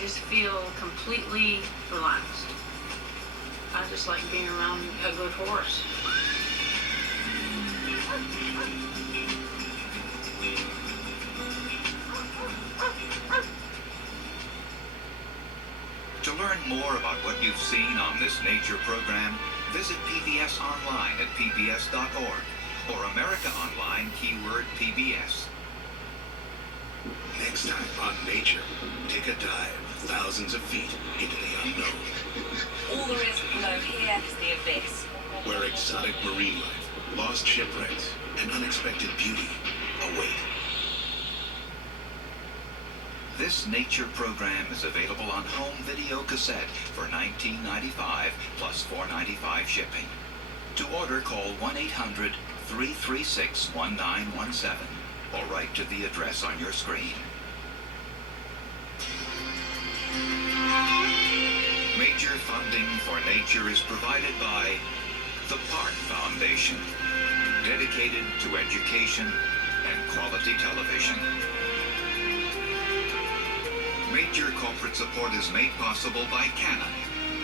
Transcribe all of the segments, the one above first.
just feel completely relaxed. I just like being around a good horse. To learn more about what you've seen on this nature program, visit PBS online at pbs.org or America Online keyword PBS. Next time on Nature, take a dive thousands of feet into the unknown. All there is below here is the abyss. Where exotic marine life, lost shipwrecks, and unexpected beauty await. This nature program is available on home video cassette for $19.95 plus $4.95 shipping. To order, call 1-800-336-1917 or write to the address on your screen. Major funding for nature is provided by the Park Foundation, dedicated to education and quality television. Major corporate support is made possible by Canon,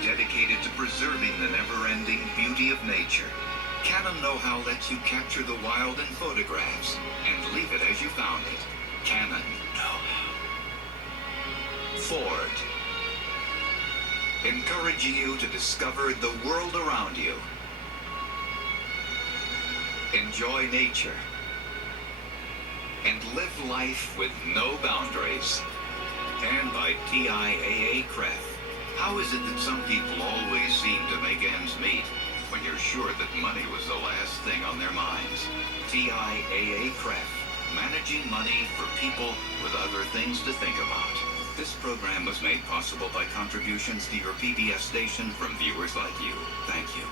dedicated to preserving the never-ending beauty of nature. Canon know-how lets you capture the wild in photographs and leave it as you found it. Canon know-how. Ford, encouraging you to discover the world around you. Enjoy nature and live life with no boundaries. And by TIAA-CREF. How is it that some people always seem to make ends meet when you're sure that money was the last thing on their minds? TIAA-CREF, managing money for people with other things to think about. This program was made possible by contributions to your PBS station from viewers like you. Thank you.